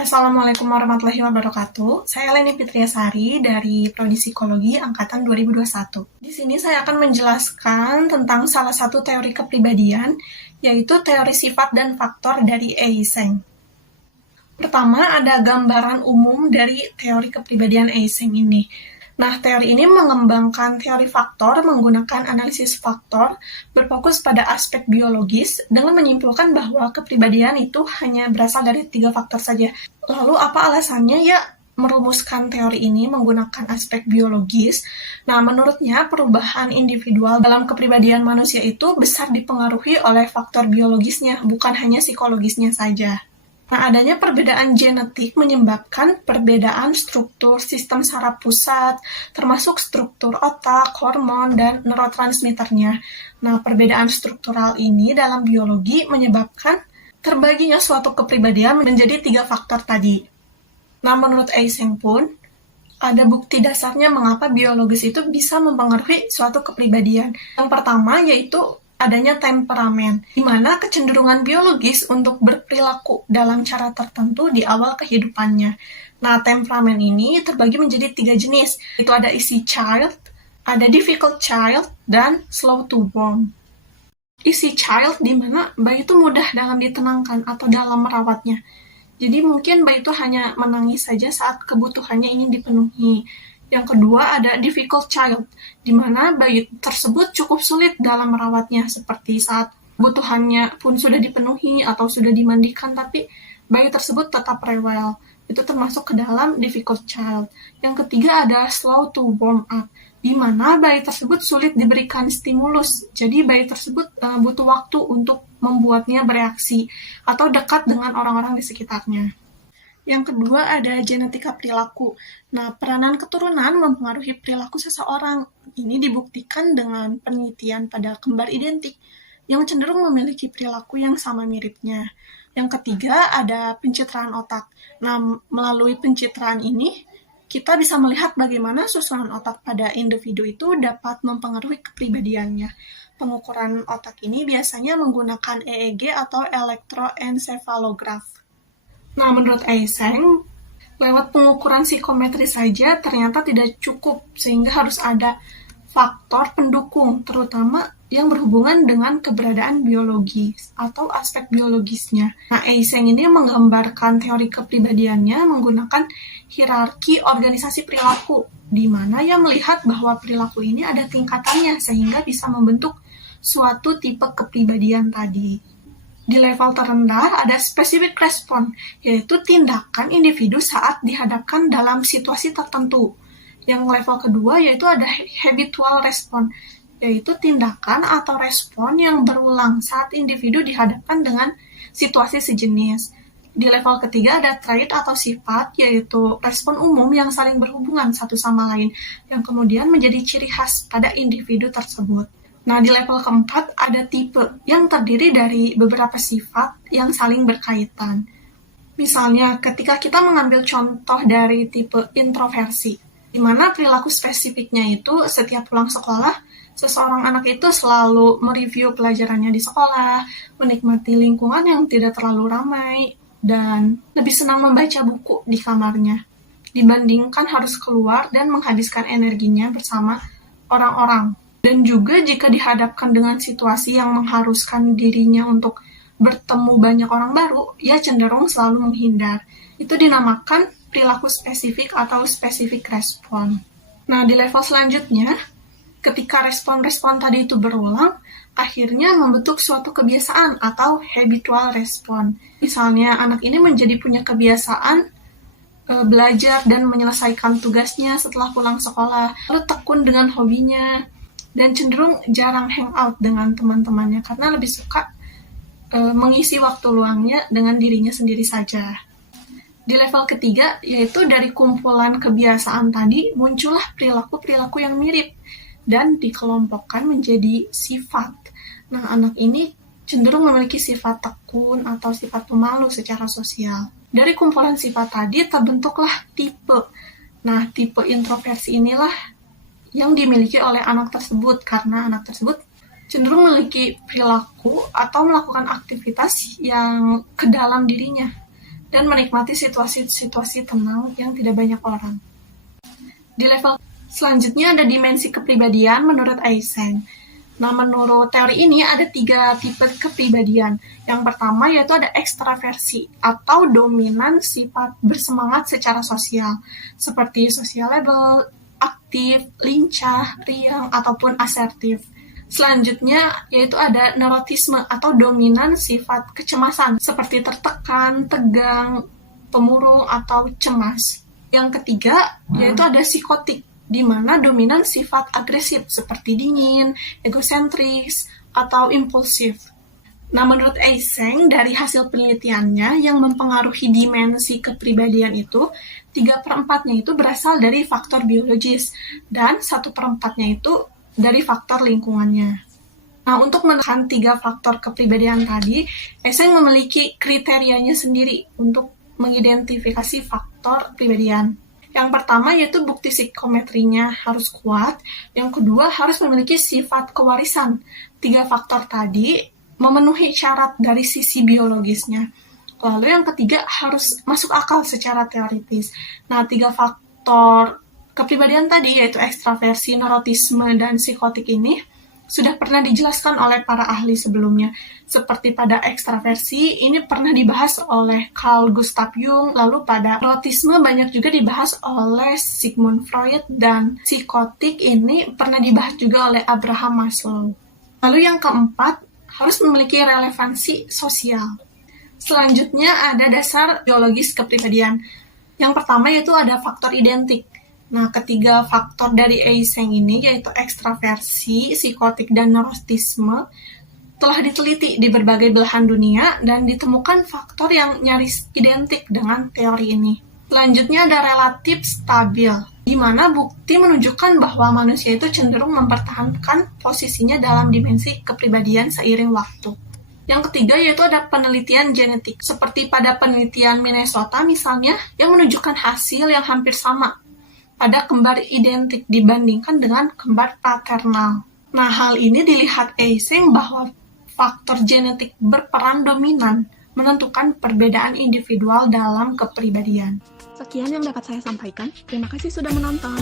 Assalamualaikum warahmatullahi wabarakatuh. Saya Leni Fitriasari dari Prodi Psikologi angkatan 2021. Di sini saya akan menjelaskan tentang salah satu teori kepribadian, yaitu teori sifat dan faktor dari Eysenck. Pertama, ada gambaran umum dari teori kepribadian Eysenck ini. Nah, teori ini mengembangkan teori faktor menggunakan analisis faktor berfokus pada aspek biologis dengan menyimpulkan bahwa kepribadian itu hanya berasal dari 3 faktor saja. Lalu apa alasannya? Ya, merumuskan teori ini menggunakan aspek biologis. Nah, menurutnya perubahan individual dalam kepribadian manusia itu besar dipengaruhi oleh faktor biologisnya, bukan hanya psikologisnya saja. Nah, adanya perbedaan genetik menyebabkan perbedaan struktur sistem saraf pusat, termasuk struktur otak, hormon, dan neurotransmitternya. Nah, perbedaan struktural ini dalam biologi menyebabkan terbaginya suatu kepribadian menjadi 3 faktor tadi. Nah, menurut Eysenck pun, ada bukti dasarnya mengapa biologis itu bisa mempengaruhi suatu kepribadian. Yang pertama yaitu adanya temperamen, di mana kecenderungan biologis untuk berperilaku dalam cara tertentu di awal kehidupannya. Nah, temperamen ini terbagi menjadi 3 jenis, itu ada easy child, ada difficult child, dan slow to warm. Easy child di mana bayi itu mudah dalam ditenangkan atau dalam merawatnya. Jadi mungkin bayi itu hanya menangis saja saat kebutuhannya ingin dipenuhi. Yang kedua ada difficult child, di mana bayi tersebut cukup sulit dalam merawatnya, seperti saat kebutuhannya pun sudah dipenuhi atau sudah dimandikan, tapi bayi tersebut tetap rewel. Itu termasuk ke dalam difficult child. Yang ketiga ada slow to warm up, di mana bayi tersebut sulit diberikan stimulus. Jadi bayi tersebut butuh waktu untuk membuatnya bereaksi atau dekat dengan orang-orang di sekitarnya. Yang kedua ada genetika perilaku. Nah, peranan keturunan mempengaruhi perilaku seseorang. Ini dibuktikan dengan penelitian pada kembar identik yang cenderung memiliki perilaku yang sama miripnya. Yang ketiga ada pencitraan otak. Nah, melalui pencitraan ini kita bisa melihat bagaimana susunan otak pada individu itu dapat mempengaruhi kepribadiannya. Pengukuran otak ini biasanya menggunakan EEG atau elektroencephalograph. Nah, menurut Eysenck, lewat pengukuran psikometri saja ternyata tidak cukup, sehingga harus ada faktor pendukung, terutama yang berhubungan dengan keberadaan biologis atau aspek biologisnya. Nah, Eysenck ini menggambarkan teori kepribadiannya menggunakan hierarki organisasi perilaku, di mana ia melihat bahwa perilaku ini ada tingkatannya, sehingga bisa membentuk suatu tipe kepribadian tadi. Di level terendah ada specific response, yaitu tindakan individu saat dihadapkan dalam situasi tertentu. Yang level kedua yaitu ada habitual response, yaitu tindakan atau respon yang berulang saat individu dihadapkan dengan situasi sejenis. Di level ketiga ada trait atau sifat, yaitu respon umum yang saling berhubungan satu sama lain, yang kemudian menjadi ciri khas pada individu tersebut. Nah, di level keempat ada tipe yang terdiri dari beberapa sifat yang saling berkaitan. Misalnya, ketika kita mengambil contoh dari tipe introversi, di mana perilaku spesifiknya itu setiap pulang sekolah, seseorang anak itu selalu mereview pelajarannya di sekolah, menikmati lingkungan yang tidak terlalu ramai, dan lebih senang membaca buku di kamarnya, dibandingkan harus keluar dan menghabiskan energinya bersama orang-orang. Dan juga jika dihadapkan dengan situasi yang mengharuskan dirinya untuk bertemu banyak orang baru, ia cenderung selalu menghindar. Itu dinamakan perilaku spesifik atau specific response. Nah, di level selanjutnya, ketika respon-respon tadi itu berulang, akhirnya membentuk suatu kebiasaan atau habitual response. Misalnya, anak ini menjadi punya kebiasaan belajar dan menyelesaikan tugasnya setelah pulang sekolah, lalu tekun dengan hobinya, dan cenderung jarang hangout dengan teman-temannya karena lebih suka mengisi waktu luangnya dengan dirinya sendiri saja. Di level ketiga, yaitu dari kumpulan kebiasaan tadi, muncullah perilaku-perilaku yang mirip dan dikelompokkan menjadi sifat. Nah, anak ini cenderung memiliki sifat tekun atau sifat pemalu secara sosial. Dari kumpulan sifat tadi terbentuklah tipe. Nah, tipe introversi inilah yang dimiliki oleh anak tersebut, karena anak tersebut cenderung memiliki perilaku atau melakukan aktivitas yang ke dalam dirinya. dan menikmati situasi-situasi tenang yang tidak banyak orang. Di level selanjutnya ada dimensi kepribadian menurut Eysenck. Nah, menurut teori ini ada 3 tipe kepribadian. Yang pertama yaitu ada ekstraversi atau dominan sifat bersemangat secara sosial, seperti sociable, aktif, lincah, riang, ataupun asertif. Selanjutnya yaitu ada neurotisme atau dominan sifat kecemasan, seperti tertekan, tegang, pemurung, atau cemas. Yang ketiga yaitu ada psikotik, di mana dominan sifat agresif seperti dingin, egosentris, atau impulsif. Nah, menurut Eysenck, dari hasil penelitiannya yang mempengaruhi dimensi kepribadian itu, 3/4-nya itu berasal dari faktor biologis, dan 1/4-nya itu dari faktor lingkungannya. Nah, untuk menekan 3 faktor kepribadian tadi, Eysenck memiliki kriterianya sendiri untuk mengidentifikasi faktor kepribadian. Yang pertama yaitu bukti psikometrinya harus kuat, yang kedua harus memiliki sifat kewarisan. 3 faktor tadi memenuhi syarat dari sisi biologisnya. Lalu yang ketiga harus masuk akal secara teoritis. Nah, 3 faktor kepribadian tadi yaitu ekstraversi, neurotisme, dan psikotik ini sudah pernah dijelaskan oleh para ahli sebelumnya. Seperti pada ekstraversi, ini pernah dibahas oleh Carl Gustav Jung, lalu pada neurotisme banyak juga dibahas oleh Sigmund Freud, dan psikotik ini pernah dibahas juga oleh Abraham Maslow. Lalu yang keempat, harus memiliki relevansi sosial. Selanjutnya ada dasar biologis kepribadian. Yang pertama yaitu ada faktor identik. Nah, ketiga faktor dari Eysenck ini yaitu ekstraversi, psikotik, dan neurotisme telah diteliti di berbagai belahan dunia dan ditemukan faktor yang nyaris identik dengan teori ini. Selanjutnya ada relatif stabil, di mana bukti menunjukkan bahwa manusia itu cenderung mempertahankan posisinya dalam dimensi kepribadian seiring waktu. Yang ketiga yaitu ada penelitian genetik, seperti pada penelitian Minnesota misalnya, yang menunjukkan hasil yang hampir sama pada kembar identik dibandingkan dengan kembar paternal. Nah, hal ini dilihat Eysenck bahwa faktor genetik berperan dominan menentukan perbedaan individual dalam kepribadian. Sekian yang dapat saya sampaikan. Terima kasih sudah menonton.